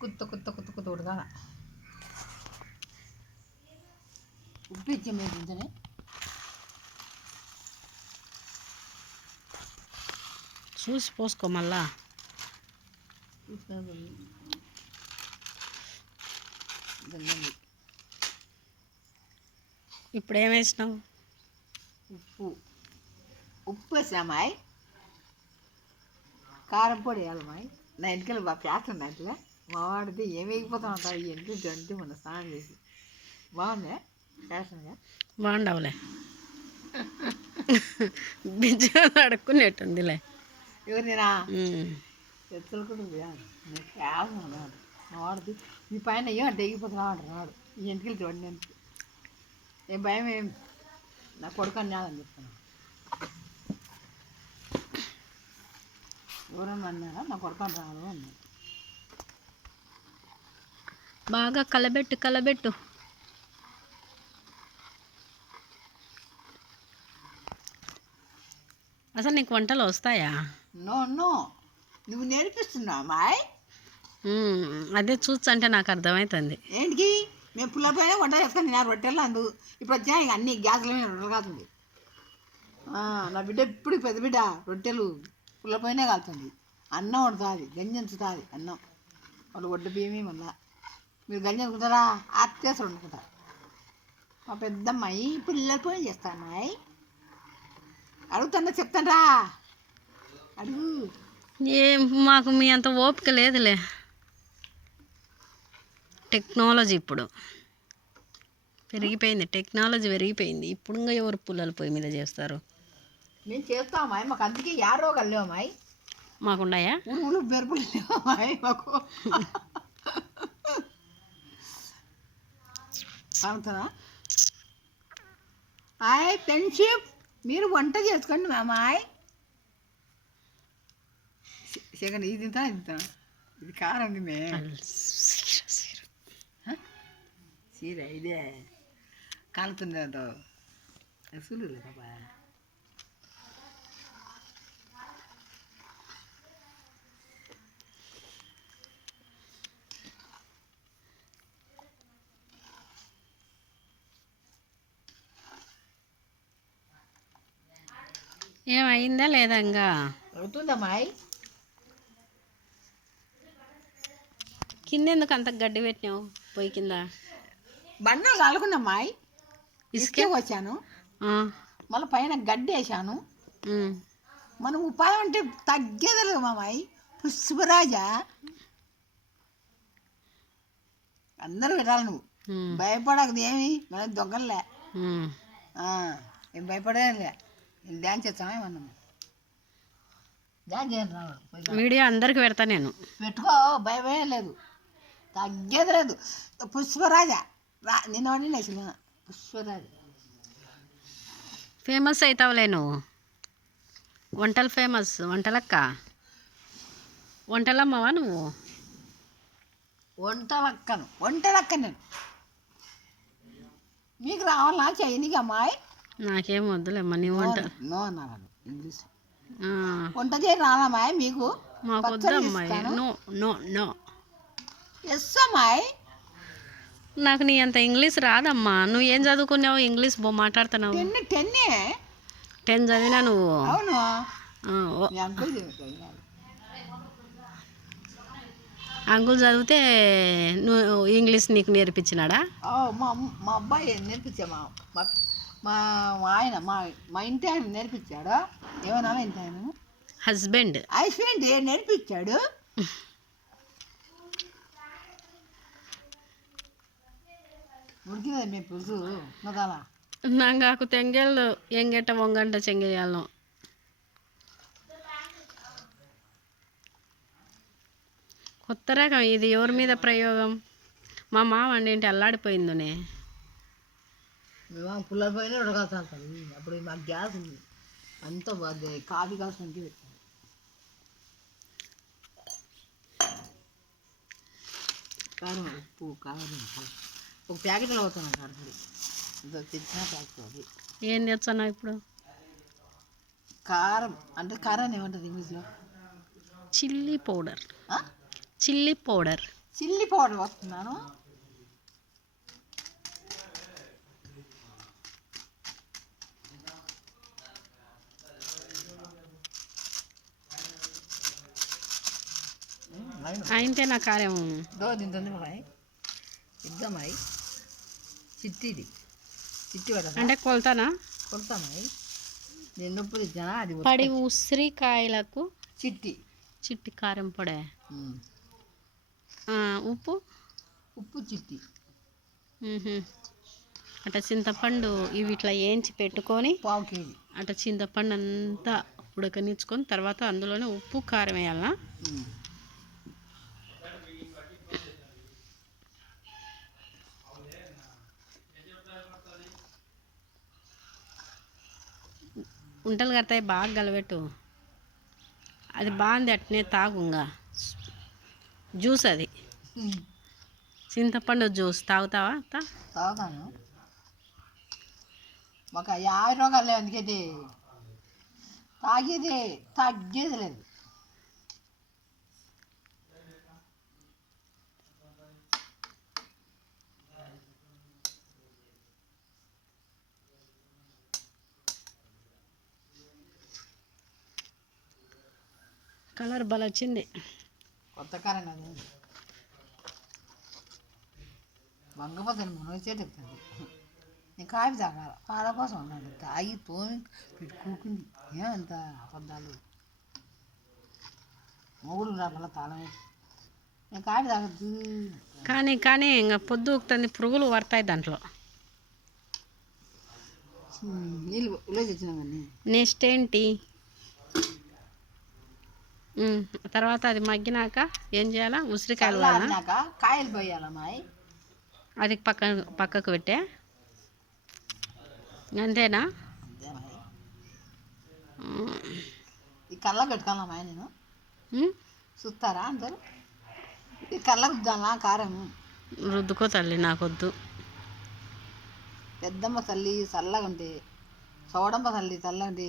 కుత్త ఉడకాల ఉప్పు ఇచ్చే మీద ఉంచనే చూసి పోసుకో మళ్ళా. ఇప్పుడు ఏం వేసినావు? ఉప్పు వేసామాయ్, కారం పొడి వేయాలమ్మాయి. నా ఇంటికి బాగా ప్యాక్ ఉన్నాయి అట్లా. మా వాడితే ఏం వేగిపోతా ఉంటాయి ఇంటి గంటి మొన్న స్నానం చేసి. బాగుందా ఫ్యాషన్గా? బాగుండవులే, బిజ్జు అడుక్కునేట్టుందిలే. ఎవరినేనా ఎత్తులు కూడా ఫ్యాషన్ ఉన్నాడు మా వాడిది. ఈ పైన ఏమో తెగిపోతున్నా అంటారు రాడు. ఈ ఇంటికి చూడండి ఏం భయం ఏం నా కొడుకు అన్నాదని చెప్తాను. ఎవరన్నా అన్నారా నా కొడుకు రాడు అన్నాడు. బాగా కలబెట్టు. అసలు నీకు వంటలు వస్తాయా? నో నువ్వు నేర్పిస్తున్నావు మాయ్. అదే చూస్తే నాకు అర్థమవుతుంది. ఏంటికి మేము పుల్ల పైన వంట చేసుకొని నేను రొట్టెలు అందు ఇప్పుడు వచ్చాయి అన్ని గ్యాస్ల మీద రొట్టెలు కాస్తుంది. నా బిడ్డ ఇప్పుడు పెద్ద బిడ్డ రొట్టెలు పుల్ల పైనే కాలుతుంది. అన్నం వండుతుంది, గంజి ఉంచుతుంది. అన్నం వాళ్ళు వడ్డ బియ్యమే మళ్ళా. మీరు గంజి వండుకుంటారా? ఆర్చేసి వండుకుంటారు. మా పెద్దమ్మాయి పుల్ల పోయి చేస్తాను అమ్మాయి. అడుగుతుందా చెప్తానరా అడుగు. మాకు మీ అంత ఓపిక లేదులే. టెక్నాలజీ ఇప్పుడు టెక్నాలజీ పెరిగిపోయింది. ఇప్పుడు ఇంకా ఎవరు పుల్లల పొయ్యి మీద చేస్తారు? మేము చేస్తాం అమ్మాయి. మాకు అందుకే యారో కలేవు అమ్మాయి. మాకున్నాయా ఊరు బెరుపులు లేవు అమ్మాయి మాకు. అవుతారా హాయ్ ఫ్రెండ్షిప్, మీరు వంట చేసుకోండి మామాయ్. సెకండ్ ఇది తింటా ఇది కారం ఉంది మే సీర ఇదే కాలుతుంది అదో అసలు బాబా. ఏమైందా లేదా? ఇంకా అవుతుందమ్మాయి. కింద ఎందుకు అంత గడ్డి పెట్టినావు పొయ్యి కింద? బండలు కాలుకున్నామ్మాయి. ఇసుకే వచ్చాను, మళ్ళీ పైన గడ్డి వేసాను. మనం ఉపాయం అంటే తగ్గేదలేదు మామాయి. పుష్పరాజా అందరూ పెట్టాలి. నువ్వు భయపడకది ఏమి, మనం దొంగలే. ఏం భయపడేలే. డ్యాన్స్ చేస్తామా ఏమన్నా? డ్యాన్స్ చేయండి రావాలి. వీడియో అందరికి పెడతా నేను. పెట్టుకో, భయమే లేదు, తగ్గేది లేదు. పుష్పరాజా నిన్న వాడిన సినిమా పుష్పరాజా. ఫేమస్ అవుతావులే నువ్వు. వంటలు ఫేమస్. వంటలమ్మవా నువ్వు? వంటలక్క నేను. మీకు రావాలా చేయనికి అమ్మాయి? నాకేం వద్దులేమ్మా నీ వంట. నో అన్నాను ఇంగ్లీష్. వంట చేసి రానమ్మాయి మీకు? మాకు వద్దు అమ్మాయి. నో ఎస్ అమ్మాయి. నాకు నీ అంత ఇంగ్లీష్ రాదమ్మా. నువ్వు ఏం చదువుకున్నావు? ఇంగ్లీష్ మాట్లాడుతున్నావు. 10 చదివినా నువ్వు? అవును. అంకుల్ చదివితే నువ్వు ఇంగ్లీష్ నీకు నేర్పించినాడా? మా అబ్బాయి నేర్పించా. మా ఆయన మా ఇంటి ఆయన నేర్పించాడు. ఏమన్నా ఇంటి ఆయన హస్బెండ్ నేర్పించాడు. ఉడికినది మేము పులుసు మొదలా. నాకు తెంగేళ్ళు ఎంగెట్ట వంగంట చెంగేయాలను. కొత్త రకం ఇది. ఎవరి మీద ప్రయోగం? మా మామ ఏంటి అల్లాడిపోయిందనే. మేము పుల్లల పైన ఉడకాల్సి. అప్పుడు మాకు గ్యాస్ ఉంది. అంతా కాఫీ కాల్సడానికి పెట్టాను. కారం ఉప్పు కారం ఒక ప్యాకెట్లో అవుతున్నాం. కారం తెచ్చిన ప్యాకెట్. అది ఏం తెచ్చాను ఇప్పుడు? కారం అంటే కారాన్ని ఏమంటుంది ఇంగ్లీష్లో? Chilli powder. చిల్లీ పౌడర్ వస్తున్నాను. అయితే నా కార్యం తింటుంది బాయ్ ఇద్దామాయి చిట్టిది చిట్టి పడదా అంటే కొలతానా కొడతామాయి నిన్నప్పుడు ఇచ్చానా అది పడి ఉసిరికాయలకు చిట్టి చిట్టి కారం పొడే ఉప్పు ఉప్పు చిట్టి అట్లా చింతపండు ఇవి ఇట్లా వేయించి పెట్టుకొని 1/4 kg అట్లా చింతపండు అంతా ఉడకనిచ్చుకొని తర్వాత అందులోనే ఉప్పు కారం వేయాలనా ఉంటలు కడతాయి బాగా గలబెట్టు అది బాగుంది అట్నే తాగుంగా జ్యూస్ అది చింతపండు జ్యూస్ తాగుతావా తాగుతాను మాకు 50 రోగాలు లేవు అందుకైతే తాగేది తగ్గేది లేదు. కలర్ బాగా వచ్చింది కొత్త కారం కాదు బంగపోతుంది మునగ చెప్తుంది. నేను కాఫీ తాగాల పాల కోసం ఉన్నాడు తాగి తోమి పెట్టుకుంటుంది ఏమంత అబద్ధాలు మొగుడు రాకుండా తాళం నేను కాఫీ తాగద్దు కానీ ఇంకా పొద్దు ఊకుతుంది పురుగులు పడతాయి దాంట్లో నీళ్ళు ఉల్లి తెచ్చినా కానీ నెక్స్ట్ ఏంటి తర్వాత అది మగ్గినాక ఏం చేయాలా ఉసిరికాయలు చల్లారినాక కాయలు పోయాలమ్మాయి అది పక్కకు పెట్టే అంతేనా ఈ కళ్ళ పెట్టుకోవాలమ్మాయి నేను చూస్తారా అందరు ఈ కళ్ళ రుద్దాలా కారం రుద్దుకో తల్లి నాకొద్దు పెద్దమ్మ తల్లి చల్లగా ఉంటే సోడమ్మ తల్లి చల్లగా ఉంటే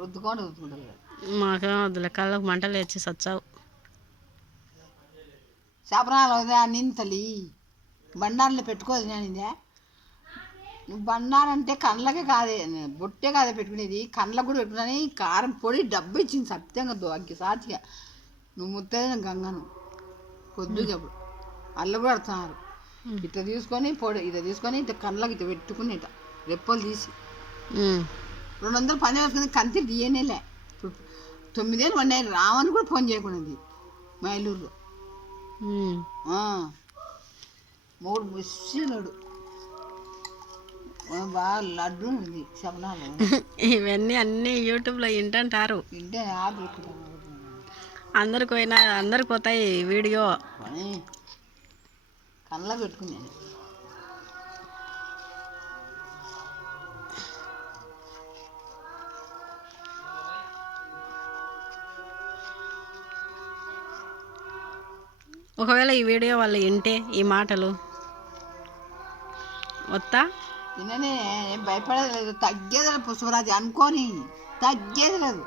రుద్దుకుంటారు మాకేం వద్దులే కళ్ళకు మంటలు వచ్చి సచ్చావు శాపనాలు అవుదా నేను తల్లి బండారులో పెట్టుకోదు నేనిందే నువ్వు బండారంటే కళ్ళకే కాదే బొట్టే కాదే పెట్టుకునేది కళ్ళకు కూడా పెట్టుకుని కారం పొడి డబ్బు ఇచ్చింది సత్యంగా అగ్గి సాచిగా నువ్వు ముత్తైన గంగను పొద్దుగా అప్పుడు అల్ల కూడా అడుతున్నారు ఇట్లా తీసుకొని పొడి ఇట్లా తీసుకొని ఇట్లా కళ్ళకి ఇట్లా పెట్టుకుని ఇట్లా రెప్పలు తీసి 200 పని వేసుకుని కంతి తీయనేలే ఇప్పుడు 9 ఏళ్ళు ఉన్నాయి రావని కూడా ఫోన్ చేయకున్నది మైలూరులో 3 ముసిలోడు బాగా లడ్డు ఉంది శబనాలు ఇవన్నీ అన్నీ యూట్యూబ్లో వింటుంటారు ఇంటే ఆపు అందరికి పోతాయి వీడియో కళ్ళ పెట్టుకున్నాను ఒకవేళ ఈ వీడియో వాళ్ళు వింటే ఈ మాటలు వస్తా విననే ఏం భయపడేది లేదు తగ్గేది లేదు పుష్పరాజు అనుకోని తగ్గేది లేదు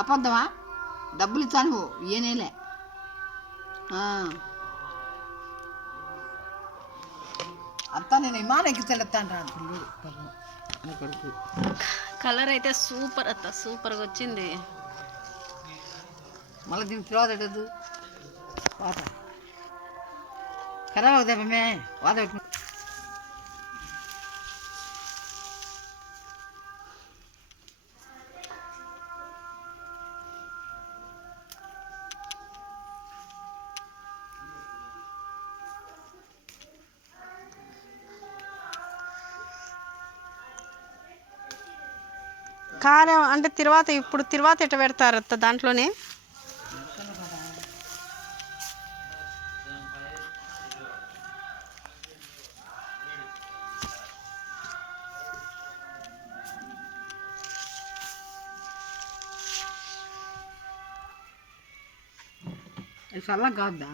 అబద్ధమా డబ్బులు ఇచ్చాను ఈయనేలే అంతా నేను విమానం ఎక్కి తెలుస్తాను రా పిల్లడు కొడుకు కలర్ అయితే సూపర్ అత్త సూపర్గా వచ్చింది మళ్ళీ దీని తర్వాత ఎట్టదు వాత ఖరాబ్ అవుతాయి మే వాత పెట్టుకో కారం అంటే ఇప్పుడు తిరువాత ఎట్ట పెడతారు అత్త దాంట్లోనే చల్లగా కాద్దా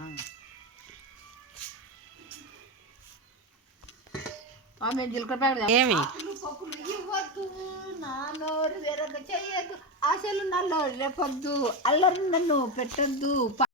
ఆమె జీలకర్ర ప్యాకెట్ ఏమి పప్పులు ఇవ్వద్దు నా నోరు వెరగ చెయ్యద్దు ఆశలు నల్లోరు రేపొద్దు అల్లరి నన్ను పెట్టద్దు